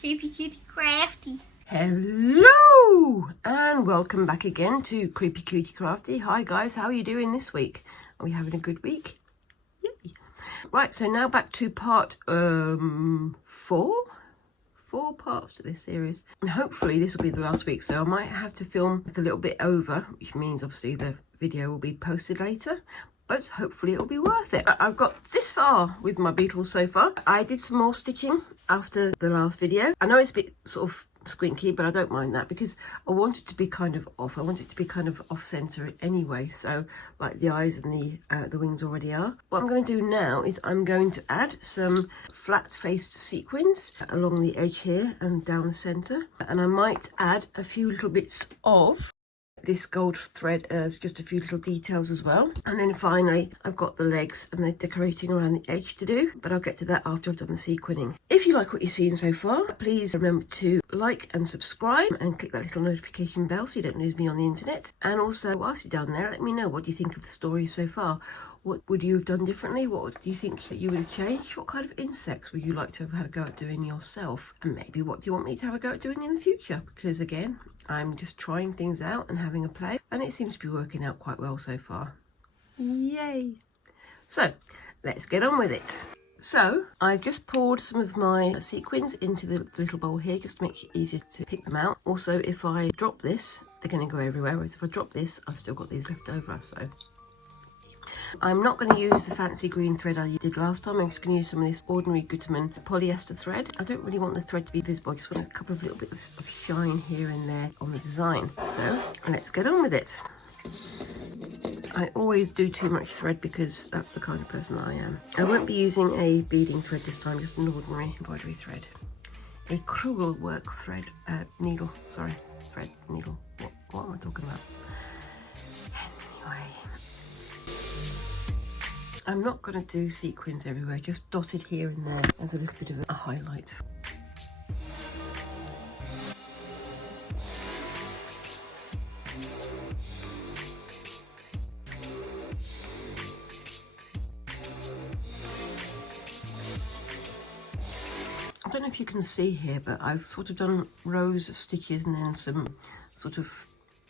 Cutie Crafty. Hello and welcome back again to Creepy Cutie Crafty. Hi guys, how are you doing this week? Are we having a good week? Yay. Right, so now back to part four parts to this series, and hopefully this will be the last week, so I might have to film like a little bit over, which means obviously the video will be posted later, but hopefully it'll be worth it. I've got this far with my beetles so far. I did some more stitching after the last video. I know it's a bit sort of squinky, but I don't mind that because I want it to be kind of off. I want it to be kind of off center anyway, so like the eyes and the wings already are. What I'm going to do now is I'm going to add some flat faced sequins along the edge here and down the center, and I might add a few little bits of this gold thread as just a few little details as well. And then finally I've got the legs and the decorating around the edge to do, but I'll get to that after I've done the sequining. If you like what you've seen so far, please remember to like and subscribe and click that little notification bell so you don't lose me on the internet. And also, whilst you're down there, let me know what do you think of the story so far. What would you have done differently? What do you think that you would have changed? What kind of insects would you like to have had a go at doing yourself? And maybe what do you want me to have a go at doing in the future? Because again, I'm just trying things out and having a play, and it seems to be working out quite well so far. Yay! So let's get on with it. So I've just poured some of my sequins into the little bowl here just to make it easier to pick them out. Also, if I drop this, they're going to go everywhere, whereas if I drop this, I've still got these left over. So I'm not going to use the fancy green thread I did last time. I'm just going to use some of this ordinary Beetlemania polyester thread. I don't really want the thread to be visible. I just want a couple of little bits of shine here and there on the design. So let's get on with it. I always do too much thread because that's the kind of person I am. I won't be using a beading thread this time, just an ordinary embroidery thread. A crewel work thread, needle, sorry, thread, needle. What am I talking about? Anyway. I'm not going to do sequins everywhere, just dotted here and there as a little bit of a highlight. I don't know if you can see here, but I've sort of done rows of stitches and then some sort of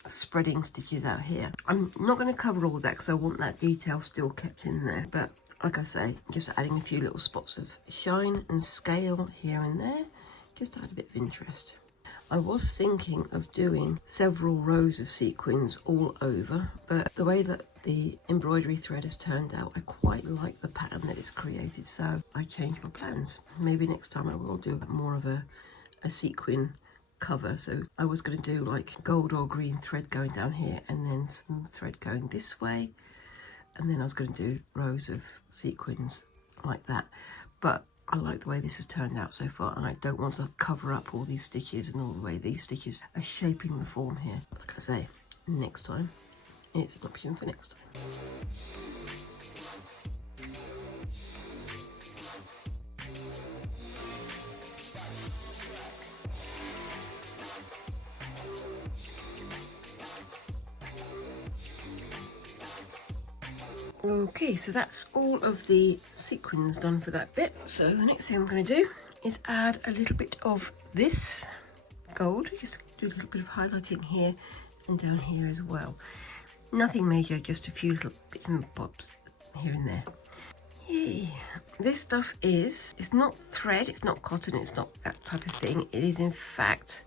spreading stitches out here. I'm not going to cover all that because I want that detail still kept in there, but like I say, just adding a few little spots of shine and scale here and there just to add a bit of interest. I was thinking of doing several rows of sequins all over, but the way that the embroidery thread has turned out, I quite like the pattern that it's created, so I changed my plans. Maybe next time I will do more of a sequin cover. So I was going to do like gold or green thread going down here and then some thread going this way, and then I was going to do rows of sequins like that, but I like the way this has turned out so far, and I don't want to cover up all these stitches and all the way these stitches are shaping the form here. Like I say, next time, it's an option for next time. Okay, so that's all of the sequins done for that bit. So the next thing I'm going to do is add a little bit of this gold. Just do a little bit of highlighting here and down here as well. Nothing major, just a few little bits and bobs here and there. Yay. This stuff it's not thread, it's not cotton, it's not that type of thing. It is in fact,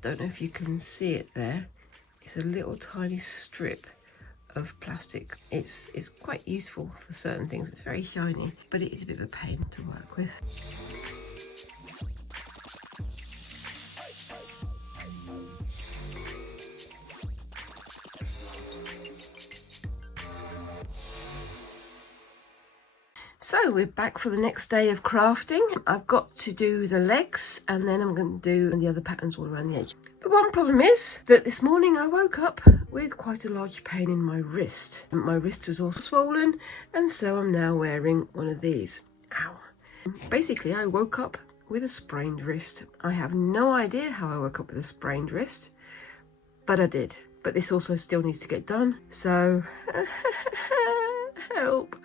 don't know if you can see it there, it's a little tiny strip of plastic. It's quite useful for certain things. It's very shiny, but it is a bit of a pain to work with. So we're back for the next day of crafting. I've got to do the legs and then I'm going to do the other patterns all around the edge. The one problem is that this morning I woke up with quite a large pain in my wrist. My wrist was all swollen, and so I'm now wearing one of these. Ow. Basically, I woke up with a sprained wrist. I have no idea how I woke up with a sprained wrist, but I did. But this also still needs to get done, so help.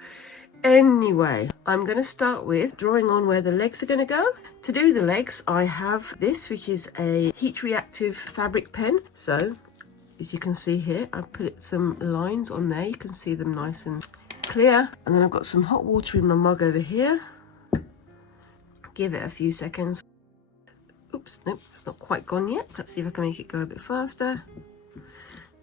Anyway, I'm going to start with drawing on where the legs are going to go. To do the legs, I have this, which is a heat reactive fabric pen. So as you can see here, I've put some lines on there. You can see them nice and clear. And then I've got some hot water in my mug over here. Give it a few seconds. Oops, nope, it's not quite gone yet. So let's see if I can make it go a bit faster.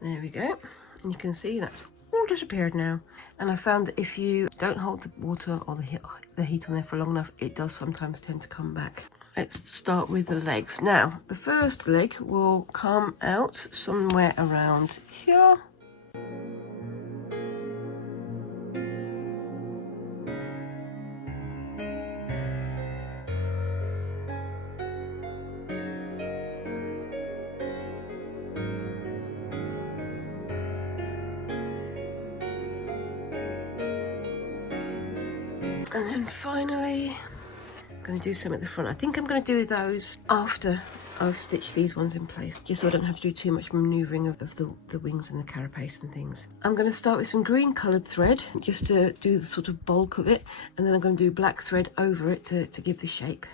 There we go. And you can see that's all disappeared now. And I found that if you don't hold the water or the heat on there for long enough, it does sometimes tend to come back. Let's start with the legs. Now, the first leg will come out somewhere around here. And then finally, I'm going to do some at the front. I think I'm going to do those after I've stitched these ones in place, just so I don't have to do too much manoeuvring of the wings and the carapace and things. I'm going to start with some green coloured thread, just to do the sort of bulk of it, and then I'm going to do black thread over it to give the shape.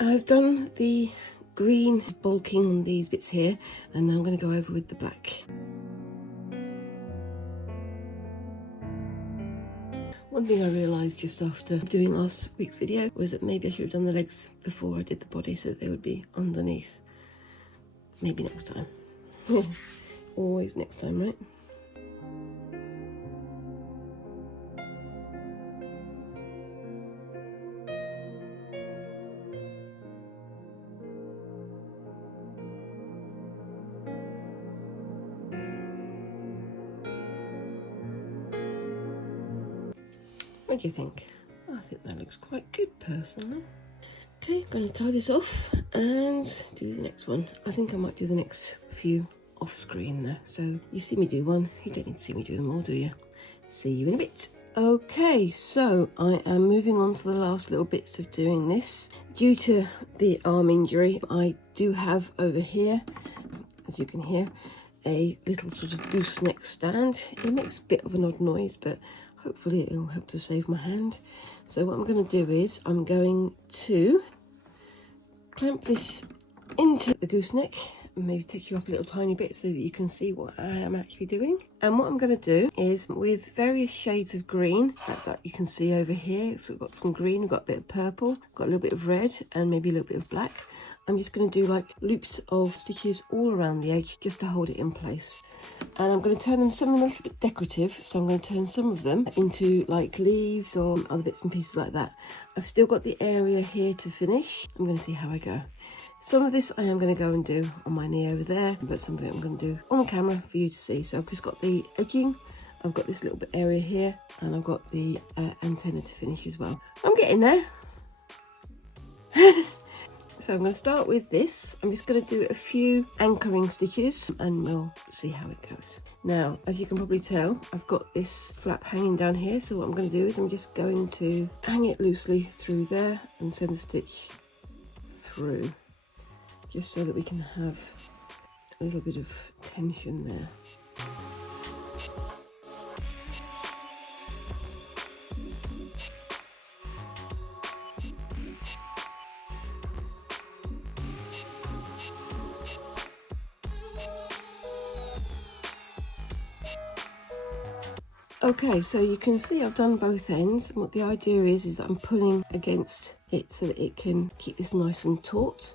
I've done the green bulking on these bits here, and now I'm going to go over with the black. One thing I realised just after doing last week's video was that maybe I should have done the legs before I did the body, so that they would be underneath. Maybe next time. Always next time, right? What do you think? I think that looks quite good personally. Okay, I'm going to tie this off and do the next one. I think I might do the next few off screen though. So you see me do one, you don't need to see me do them all, do you? See you in a bit. Okay, so I am moving on to the last little bits of doing this. Due to the arm injury, I do have over here, as you can hear, a little sort of gooseneck stand. It makes a bit of an odd noise, but hopefully it will help to save my hand. So what I'm going to do is I'm going to clamp this into the gooseneck and maybe take you up a little tiny bit so that you can see what I am actually doing. And what I'm going to do is, with various shades of green that you can see over here, so we've got some green, we've got a bit of purple, got a little bit of red, and maybe a little bit of black. I'm just going to do like loops of stitches all around the edge just to hold it in place. And I'm going to turn them, some of them a little bit decorative, so I'm going to turn some of them into like leaves or other bits and pieces like that. I've still got the area here to finish. I'm going to see how I go. Some of this I am going to go and do on my knee over there, but some of it I'm going to do on camera for you to see. So I've just got the edging, I've got this little bit area here, and I've got the antenna to finish as well. I'm getting there. So I'm going to start with this. I'm just going to do a few anchoring stitches and we'll see how it goes. Now, as you can probably tell, I've got this flap hanging down here. So what I'm going to do is I'm just going to hang it loosely through there and send the stitch through, just so that we can have a little bit of tension there. Okay, so you can see I've done both ends, and what the idea is that I'm pulling against it so that it can keep this nice and taut.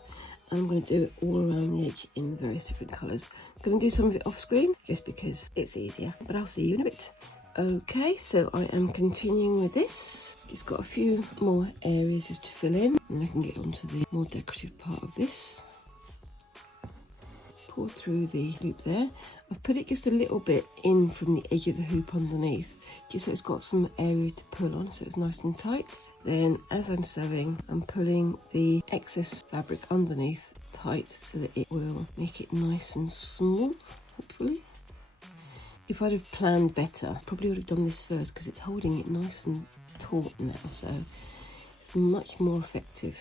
And I'm going to do it all around the edge in various different colours. I'm going to do some of it off screen just because it's easier, but I'll see you in a bit. Okay, so I am continuing with this. Just got a few more areas just to fill in, and then I can get onto the more decorative part of this. Pull through the loop there. I've put it just a little bit in from the edge of the hoop underneath, just so it's got some area to pull on, so it's nice and tight. Then as I'm sewing, I'm pulling the excess fabric underneath tight so that it will make it nice and smooth, hopefully. If I'd have planned better, probably would have done this first because it's holding it nice and taut now, so it's much more effective.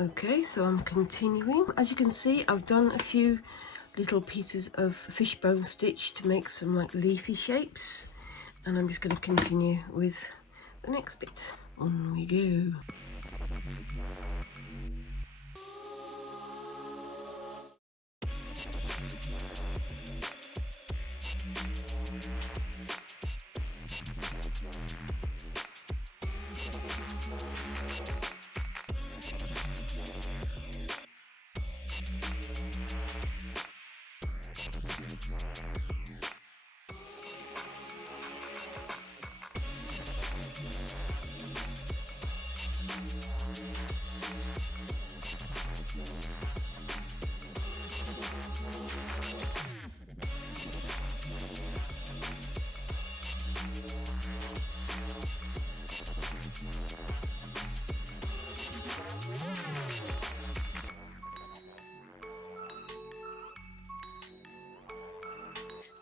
Okay, so I'm continuing. As you can see, I've done a few little pieces of fishbone stitch to make some like leafy shapes, and I'm just going to continue with the next bit. On we go.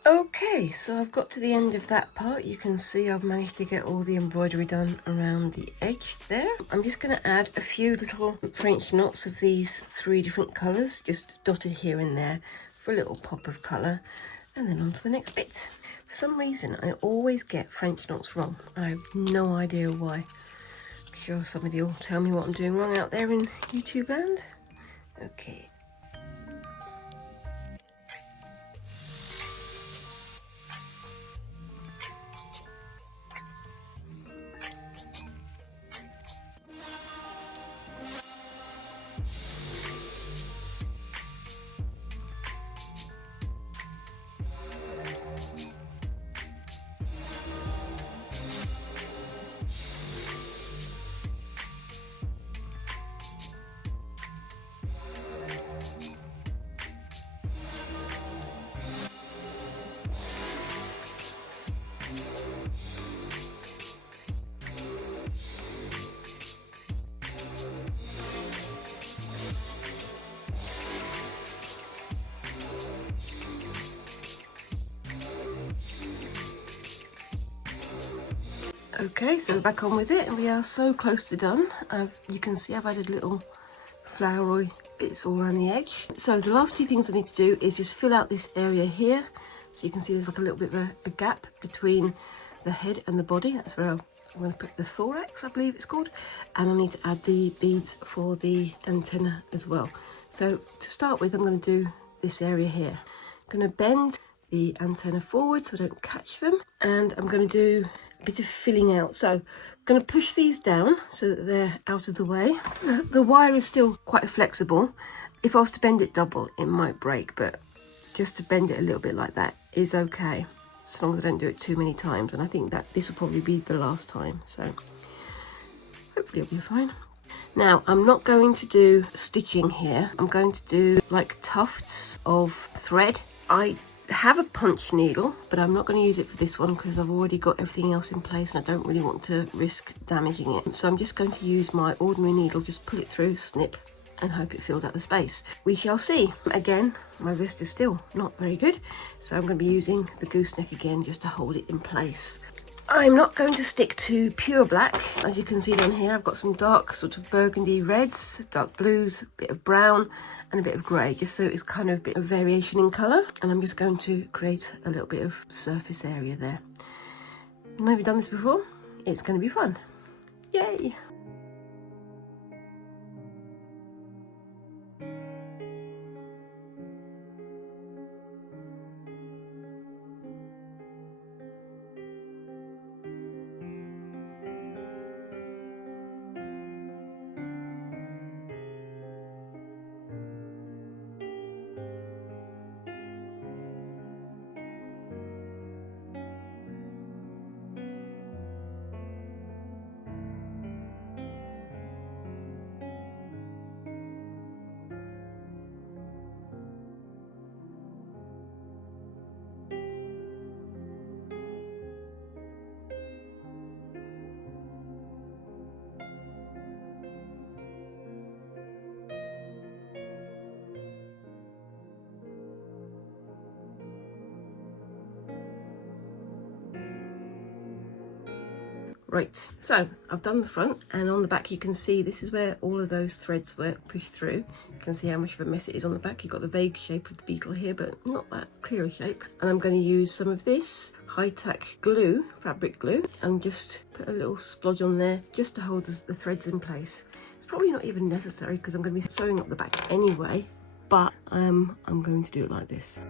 Okay, so I've got to the end of that part. You can see I've managed to get all the embroidery done around the edge there. I'm just going to add a few little French knots of these 3 different colours, just dotted here and there for a little pop of colour, and then on to the next bit. For some reason, I always get French knots wrong. I have no idea why. I'm sure somebody will tell me what I'm doing wrong out there in YouTube land. Okay. Okay, so we're back on with it, and we are so close to done. You can see I've added little flowery bits all around the edge. So the last 2 things I need to do is just fill out this area here. So you can see there's like a little bit of a gap between the head and the body. That's where I'm going to put the thorax, I believe it's called. And I need to add the beads for the antenna as well. So to start with, I'm going to do this area here. I'm going to bend the antenna forward so I don't catch them. And I'm going to do a bit of filling out. So I'm going to push these down so that they're out of the way. The wire is still quite flexible. If I was to bend it double, it might break, but just to bend it a little bit like that is okay, as long as I don't do it too many times. And I think that this will probably be the last time, so hopefully it'll be fine. Now, I'm not going to do stitching here. I'm going to do like tufts of thread. I have a punch needle, but I'm not going to use it for this one because I've already got everything else in place and I don't really want to risk damaging it. So I'm just going to use my ordinary needle, just pull it through, snip, and hope it fills out the space. We shall see. Again, my wrist is still not very good, so I'm going to be using the gooseneck again just to hold it in place. I'm not going to stick to pure black. As you can see down here, I've got some dark sort of burgundy reds, dark blues, a bit of brown and a bit of grey, just so it's kind of a bit of variation in colour. And I'm just going to create a little bit of surface area there. I've never done this before. It's going to be fun. Yay! Right, so I've done the front, and on the back you can see this is where all of those threads were pushed through. You can see how much of a mess it is on the back. You've got the vague shape of the beetle here, but not that clear a shape. And I'm going to use some of this high-tack glue, fabric glue, and just put a little splodge on there just to hold the threads in place. It's probably not even necessary because I'm going to be sewing up the back anyway, but I'm going to do it like this.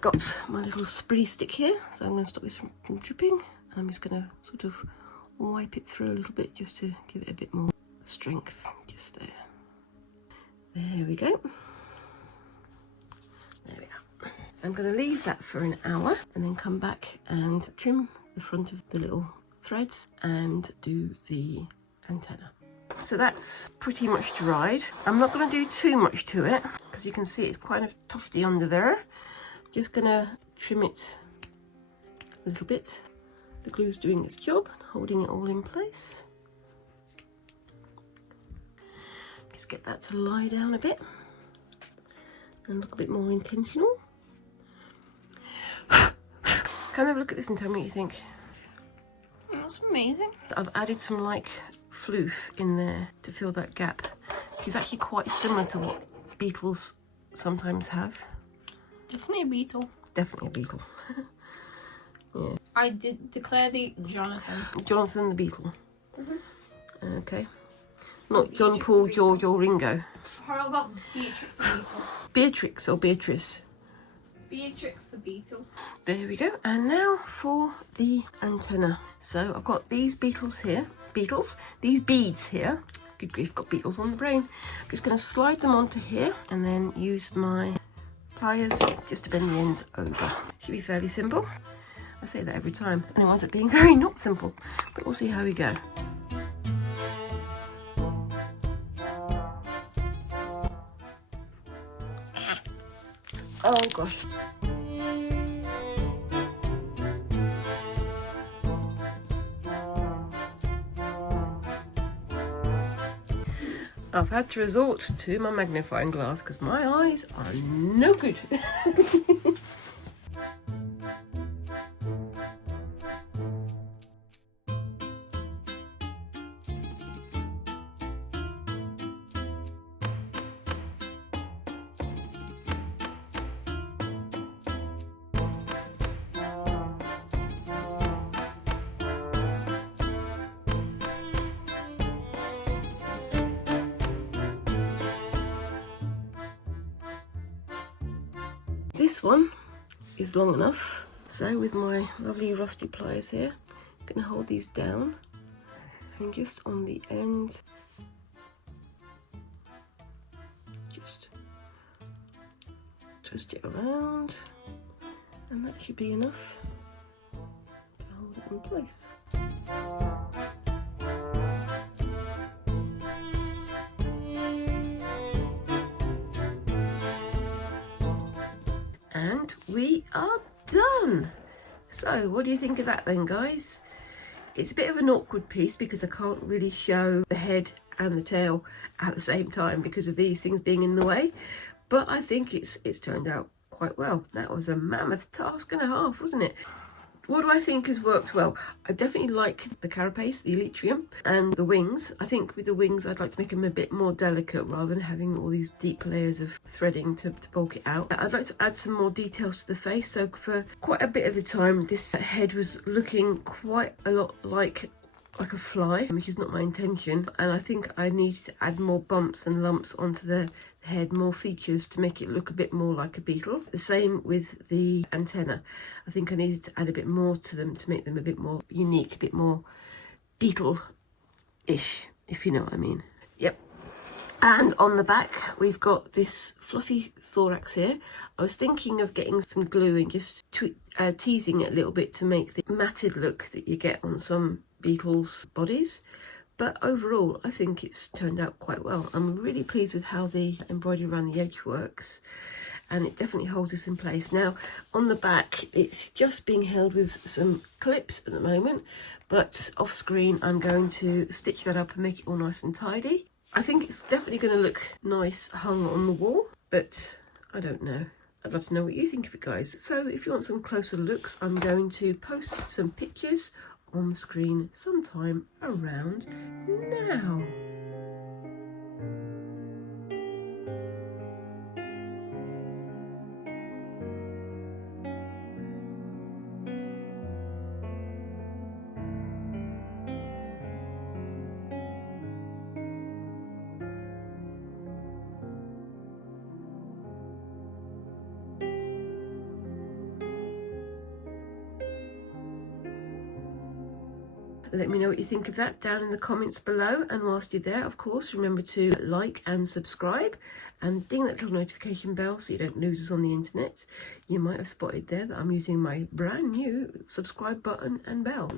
Got my little spray stick here, so I'm going to stop this from dripping, and I'm just going to sort of wipe it through a little bit just to give it a bit more strength, just there. There we go. There we go. I'm going to leave that for an hour and then come back and trim the front of the little threads and do the antenna. So that's pretty much dried. I'm not going to do too much to it because you can see it's kind of tufty under there. Just gonna trim it a little bit. The glue's doing its job, holding it all in place. Just get that to lie down a bit and look a bit more intentional. Kind of look at this and tell me what you think. That's amazing. I've added some like floof in there to fill that gap. It's actually quite similar to what beetles sometimes have. Definitely a beetle. Definitely a beetle. Yeah. I did declare the Jonathan. Jonathan the beetle. Mm-hmm. Okay. Not John, Beatrix Paul, the George or Ringo. How about Beatrix the beetle? Beatrix or Beatrice. Beatrix the beetle. There we go. And now for the antenna. So I've got these beetles here. These beads here. Good grief, got beetles on the brain. I'm just going to slide them onto here and then use my pliers just to bend the ends over. Should be fairly simple. I say that every time and it winds up being very not simple, but we'll see how we go. Oh gosh. I've had to resort to my magnifying glass because my eyes are no good. This one is long enough, so with my lovely rusty pliers here, I'm going to hold these down and just on the end, just twist it around, and that should be enough to hold it in place. And we are done. So what do you think of that then, guys? It's a bit of an awkward piece because I can't really show the head and the tail at the same time because of these things being in the way, but I think it's turned out quite well. That was a mammoth task and a half, wasn't it? What do I think has worked well? I definitely like the carapace, the elytrium, and the wings. I think with the wings I'd like to make them a bit more delicate rather than having all these deep layers of threading to bulk it out. I'd like to add some more details to the face. So for quite a bit of the time this head was looking quite a lot like a fly, which is not my intention, and I think I need to add more bumps and lumps onto the head, more features to make it look a bit more like a beetle. The same with the antenna. I think I needed to add a bit more to them to make them a bit more unique, a bit more beetle-ish, if you know what I mean. Yep. And on the back we've got this fluffy thorax here. I was thinking of getting some glue and just teasing it a little bit to make the matted look that you get on some beetles' bodies, but overall I think it's turned out quite well. I'm really pleased with how the embroidery around the edge works, and it definitely holds us in place. Now on the back it's just being held with some clips at the moment, but off screen I'm going to stitch that up and make it all nice and tidy. I think it's definitely going to look nice hung on the wall, but I don't know. I'd love to know what you think of it, guys. So if you want some closer looks, I'm going to post some pictures on the screen sometime around now. Let me know what you think of that down in the comments below, and whilst you're there, of course, remember to like and subscribe and ding that little notification bell so you don't lose us on the internet. You might have spotted there that I'm using my brand new subscribe button and bell.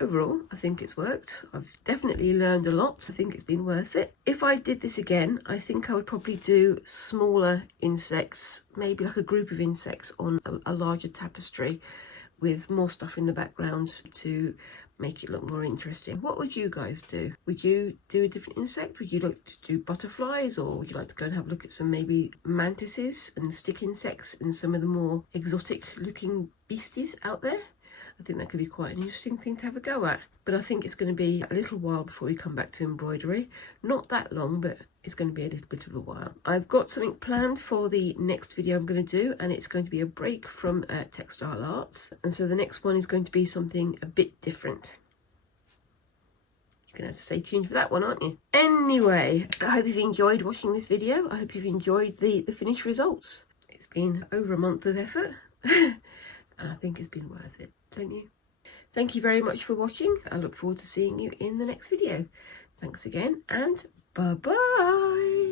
Overall, I think it's worked. I've definitely learned a lot. I think it's been worth it. If I did this again, I think I would probably do smaller insects, maybe like a group of insects on a larger tapestry with more stuff in the background to make it look more interesting. What would you guys do? Would you do a different insect? Would you like to do butterflies, or would you like to go and have a look at some maybe mantises and stick insects and some of the more exotic looking beasties out there? I think that could be quite an interesting thing to have a go at. But I think it's going to be a little while before we come back to embroidery. Not that long, but it's going to be a little bit of a while. I've got something planned for the next video I'm going to do, and it's going to be a break from textile arts. And so the next one is going to be something a bit different. You're going to have to stay tuned for that one, aren't you? Anyway, I hope you've enjoyed watching this video. I hope you've enjoyed the finished results. It's been over a month of effort, and I think it's been worth it. Don't you? Thank you very much for watching. I look forward to seeing you in the next video. Thanks again, and bye-bye.